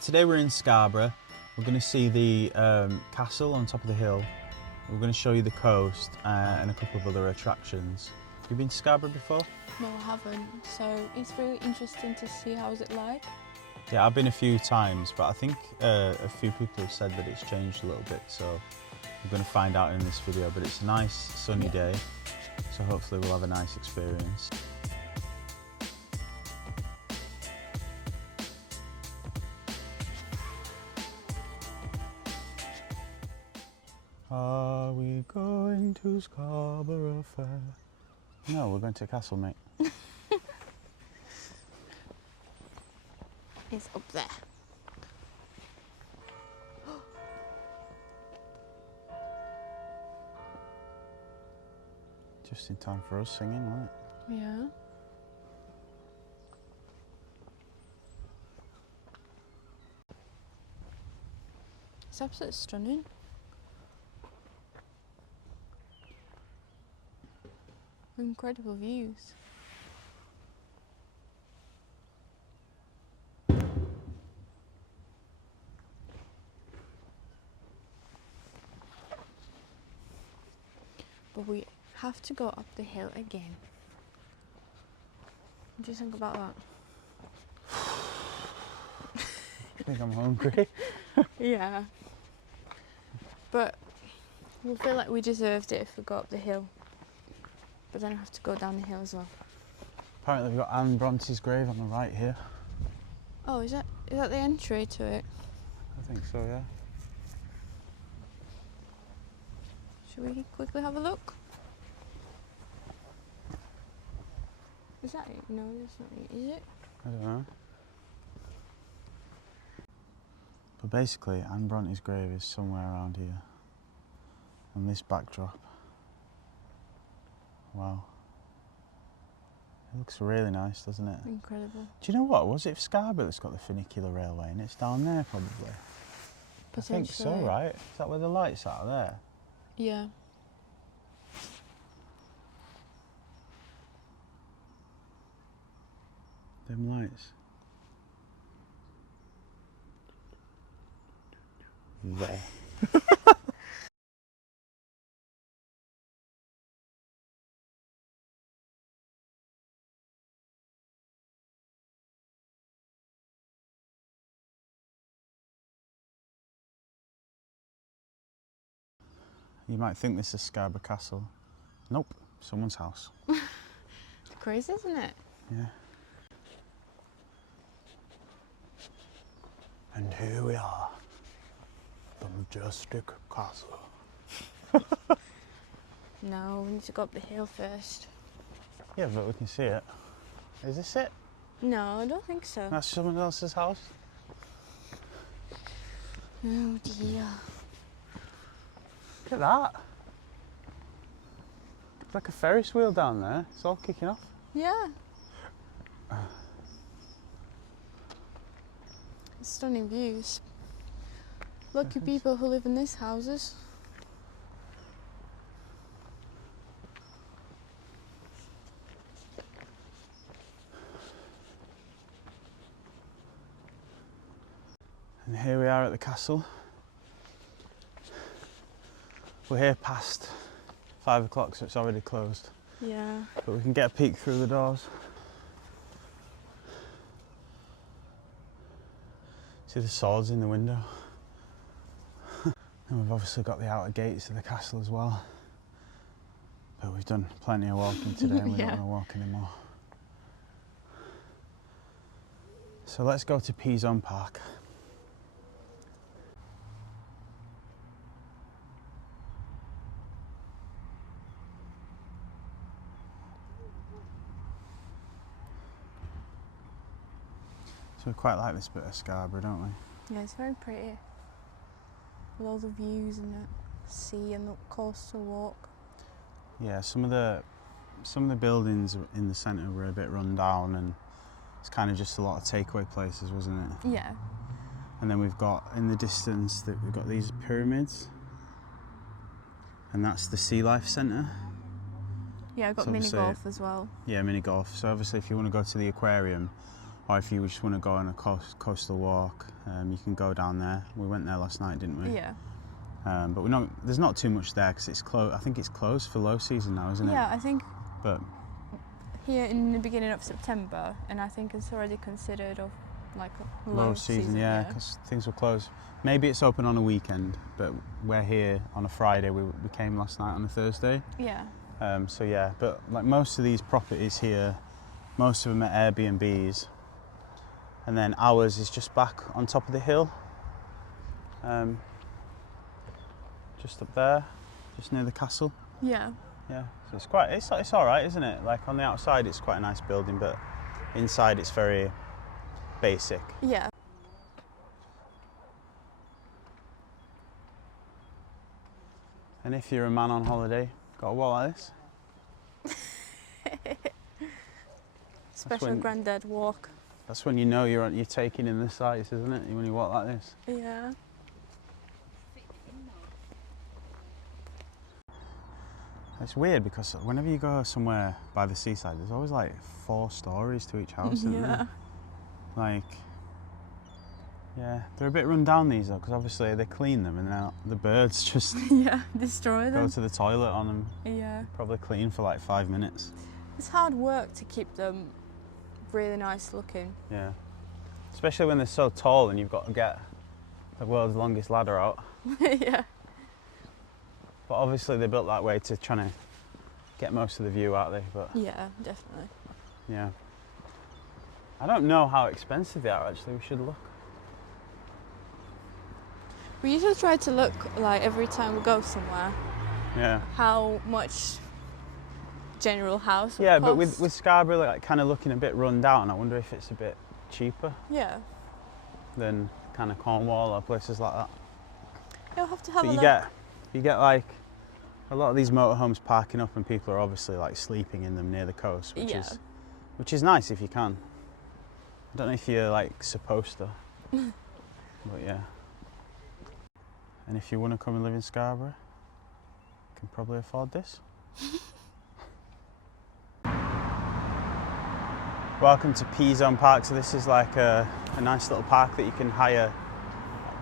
Today we're in Scarborough. We're going to see the castle on top of the hill. We're going to show you the coast and a couple of other attractions. Have you been to Scarborough before? No, I haven't. So it's very interesting to see how's it like. Yeah, I've been a few times, but I think a few people have said that it's changed a little bit, so we're going to find out in this video. But it's a nice sunny day, so hopefully we'll have a nice experience. Are we going to Scarborough Fair? No, we're going to a castle, mate. It's up there. Just in time for us singing, wasn't it? Yeah. It's absolutely stunning. Incredible views. But we have to go up the hill again. What do you think about that? I think I'm hungry. Yeah. But we'll feel like we deserved it if we go up the hill. But then I have to go down the hill as well. Apparently we've got Anne Bronte's grave on the right here. Oh, is that the entry to it? I think so, yeah. Should we quickly have a look? Is that it? No, that's not it, is it? I don't know. But basically, Anne Bronte's grave is somewhere around here. And this backdrop. Wow. It looks really nice, doesn't it? Incredible. Do you know what? Was it Scarborough that's got the funicular railway and it's down there probably? I think so, right? Is that where the lights are there? Yeah. Them lights. There. You might think this is Scarborough Castle. Nope, someone's house. It's crazy, isn't it? Yeah. And here we are, the majestic castle. No, we need to go up the hill first. Yeah, but we can see it. Is this it? No, I don't think so. That's someone else's house? Oh dear. Look at that. It's like a Ferris wheel down there. It's all kicking off. Yeah. Stunning views. Lucky people who live in these houses. And here we are at the castle. We're here past 5 o'clock, so it's already closed. Yeah. But we can get a peek through the doors. See the swords in the window. And we've obviously got the outer gates of the castle as well. But we've done plenty of walking today and we don't want to walk anymore. So let's go to Peazone Park. So we quite like this bit of Scarborough, don't we? Yeah, it's very pretty. With all the views and the sea and the coastal walk. Yeah, some of the buildings in the centre were a bit run down and it's kind of just a lot of takeaway places, wasn't it? Yeah. And then we've got in the distance that we've got these pyramids, and that's the Sea Life Centre. Yeah, I've got So mini obviously- golf as well. Yeah, mini golf. So obviously if you want to go to the aquarium, or if you just want to go on a coastal walk, you can go down there. We went there last night, didn't we? Yeah. But there's not too much there because it's closed. I think it's closed for low season now, isn't it? Yeah, I think But here in the beginning of September, and I think it's already considered of like a low season. yeah, because things will close. Maybe it's open on a weekend, but we're here on a Friday. We came last night on a Thursday. Yeah. So yeah, but like most of these properties here, most of them are Airbnbs, and then ours is just back on top of the hill, just up there, just near the castle. Yeah. Yeah, so it's all right, isn't it? Like on the outside, it's quite a nice building, but inside it's very basic. Yeah. And if you're a man on holiday, got a wall like this. Special when- granddad walk. That's when you know you're taking in the sights, isn't it? When you walk like this. Yeah. It's weird because whenever you go somewhere by the seaside, there's always like 4 stories to each house, isn't Yeah. there? Like, yeah, they're a bit run down these though, because obviously they clean them and now the birds just Yeah. Destroy go them. to the toilet on them. Yeah. Probably clean for like 5 minutes. It's hard work to keep them really nice looking. Yeah, especially when they're so tall and you've got to get the world's longest ladder out. Yeah. But obviously they're built that way to try to get most of the view out there. But Yeah, definitely. yeah, I don't know how expensive they are actually. We should look. We usually try to look like every time we go somewhere Yeah. how much general house would Yeah, but cost. with Scarborough like kind of looking a bit run down, I wonder if it's a bit cheaper Yeah. than kind of Cornwall or places like that. You'll have to have But a you look. get like a lot of these motorhomes parking up and people are obviously like sleeping in them near the coast, which is nice if you can. I don't know if you're like supposed to, but yeah. And if you want to come and live in Scarborough, you can probably afford this. Welcome to P-Zone Park. So this is like a nice little park that you can hire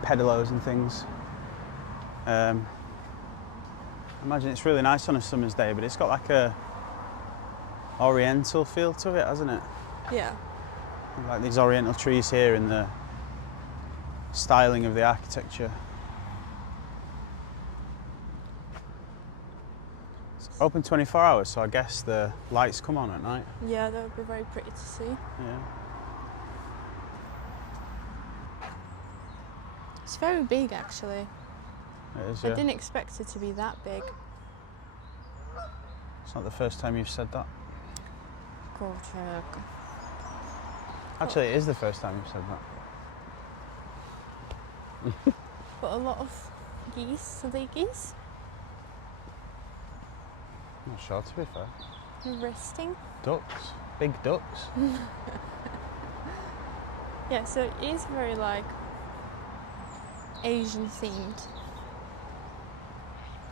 pedalos and things. I imagine it's really nice on a summer's day, but it's got like a oriental feel to it, hasn't it? Yeah. Like these oriental trees here and the styling of the architecture. It's open 24 hours, so I guess the lights come on at night. Yeah, that would be very pretty to see. Yeah. It's very big actually. It is, I yeah. didn't expect it to be that big. It's not the first time you've said that. Go check. Actually, it is the first time you've said that. But a lot of geese. Are they geese? I'm not sure, to be fair. They're resting. Ducks. Big ducks. Yeah, so it is very like Asian themed.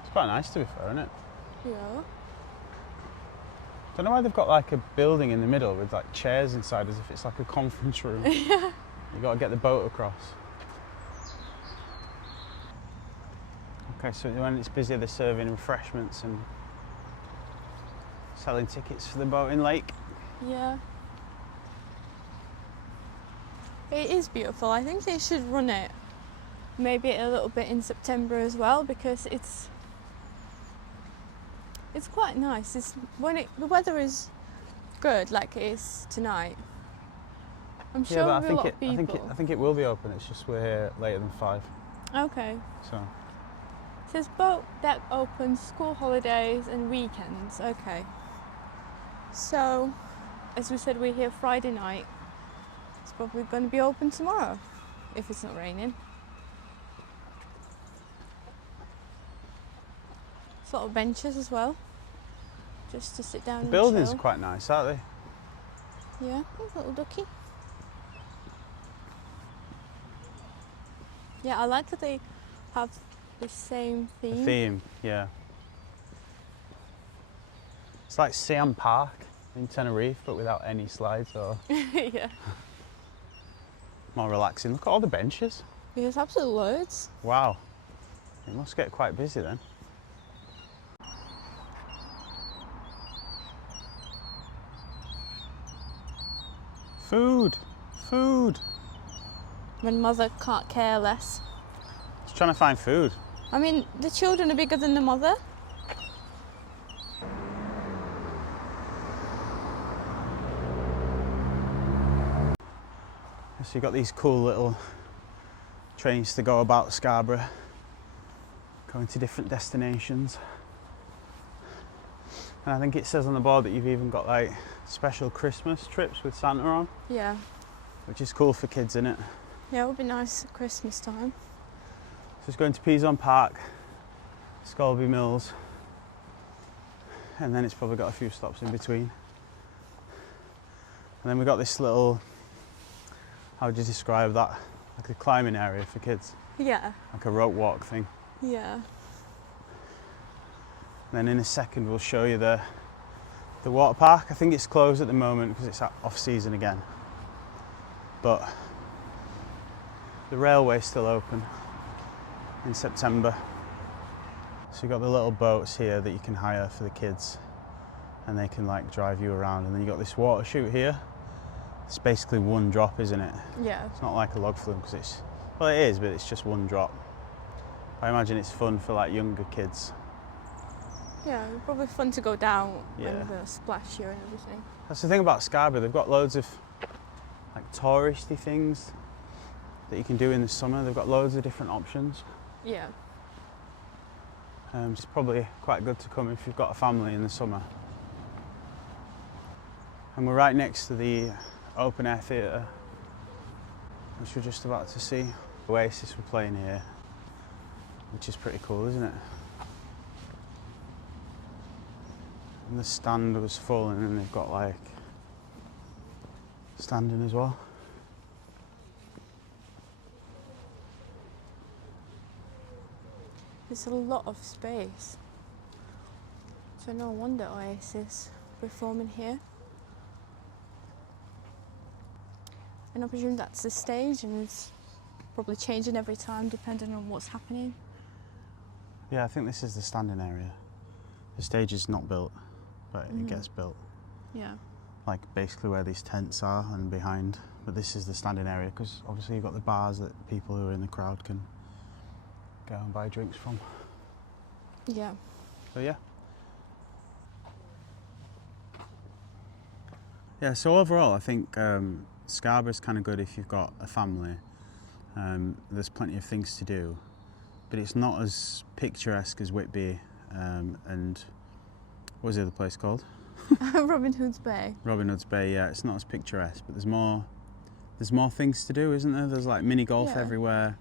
It's quite nice, to be fair, isn't it? Yeah. Don't know why they've got like a building in the middle with like chairs inside as if it's like a conference room. Yeah. You got to get the boat across. Okay, so when it's busy, they're serving refreshments and selling tickets for the boating lake. Yeah. It is beautiful. I think they should run it maybe a little bit in September as well because it's quite nice. It's when the weather is good, like it is tonight. I'm sure Yeah, there'll but be a lot of people. I think it will be open. It's just we're here later than 5. Okay. So It says boat deck open school holidays and weekends. Okay. So, as we said, we're here Friday night. It's probably going to be open tomorrow, if it's not raining. There's a lot of benches as well, just to sit down the and buildings chill. are quite nice, aren't they? Yeah, oh, little ducky. Yeah, I like that they have the same The theme. theme, yeah. It's like Siam Park in Tenerife, but without any slides or. Yeah. more relaxing. Look at all the benches. There's absolutely loads. Wow. It must get quite busy then. Food! Food! When mother can't care less. Just trying to find food. I mean, the children are bigger than the mother. So you've got these cool little trains to go about Scarborough, going to different destinations. And I think it says on the board that you've even got like special Christmas trips with Santa on. Yeah. Which is cool for kids, isn't it? Yeah, it would be nice at Christmas time. So it's going to Peason Park, Scarborough Mills, and then it's probably got a few stops in between. And then we've got this little, how would you describe that? Like a climbing area for kids. Yeah. Like a rope walk thing. Yeah. And then in a second we'll show you the water park. I think it's closed at the moment because it's off season again. But the railway's still open in September. So you've got the little boats here that you can hire for the kids and they can like drive you around. And then you've got this water chute here. It's basically one drop, isn't it? Yeah. It's not like a log flume because it's, well it is, but it's just one drop. I imagine it's fun for like younger kids. Yeah, probably fun to go down Yeah. and they'll splash you and everything. That's the thing about Scarborough, they've got loads of like touristy things that you can do in the summer. They've got loads of different options. Yeah. It's probably quite good to come if you've got a family in the summer. And we're right next to the open air theatre, which we're just about to see. Oasis were playing here, which is pretty cool, isn't it? And the stand was full, and then they've got like standing as well. There's a lot of space. So no wonder Oasis performing here. And I presume that's the stage and it's probably changing every time depending on what's happening. Yeah, I think this is the standing area. The stage is not built, but it gets built. Yeah. Like basically where these tents are and behind. But this is the standing area because obviously you've got the bars that people who are in the crowd can go and buy drinks from. Yeah. So yeah. Yeah, so overall I think Scarborough's kind of good if you've got a family. There's plenty of things to do, but it's not as picturesque as Whitby and what was the other place called? Robin Hood's Bay. Robin Hood's Bay, yeah, it's not as picturesque, but there's more things to do, isn't there? There's like mini golf everywhere.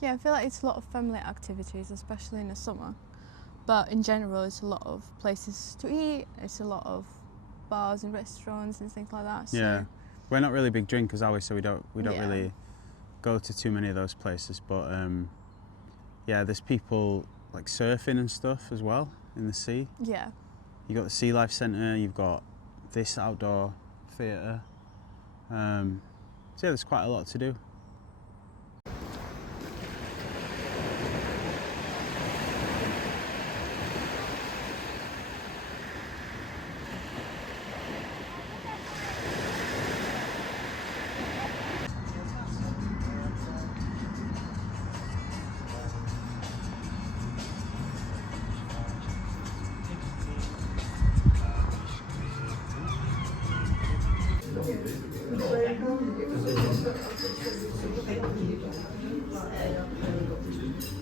Yeah, I feel like it's a lot of family activities, especially in the summer. But in general, it's a lot of places to eat, it's a lot of bars and restaurants and things like that. So Yeah. We're not really big drinkers, are we? So we don't Yeah. really go to too many of those places. But yeah, there's people like surfing and stuff as well in the sea. yeah. You've got the Sea Life Centre, you've got this outdoor theatre. So yeah, there's quite a lot to do.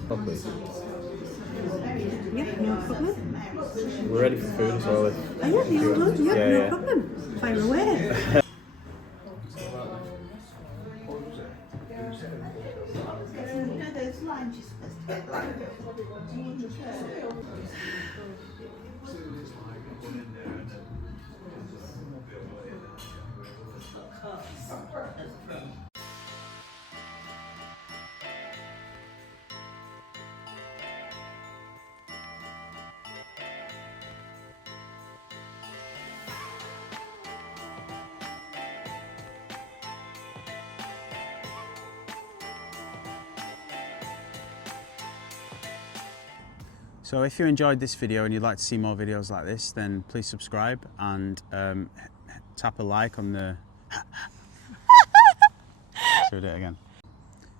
Properly. Yep, no problem. We're ready for food as well. Oh yeah, you're good. Yep, Yeah, no yeah. problem. Fire away. So if you enjoyed this video and you'd like to see more videos like this, then please subscribe and tap a like on the... Should we do it again?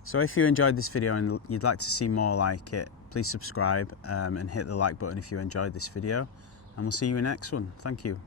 So if you enjoyed this video and you'd like to see more like it, please subscribe and hit the like button if you enjoyed this video. And we'll see you in the next one. Thank you.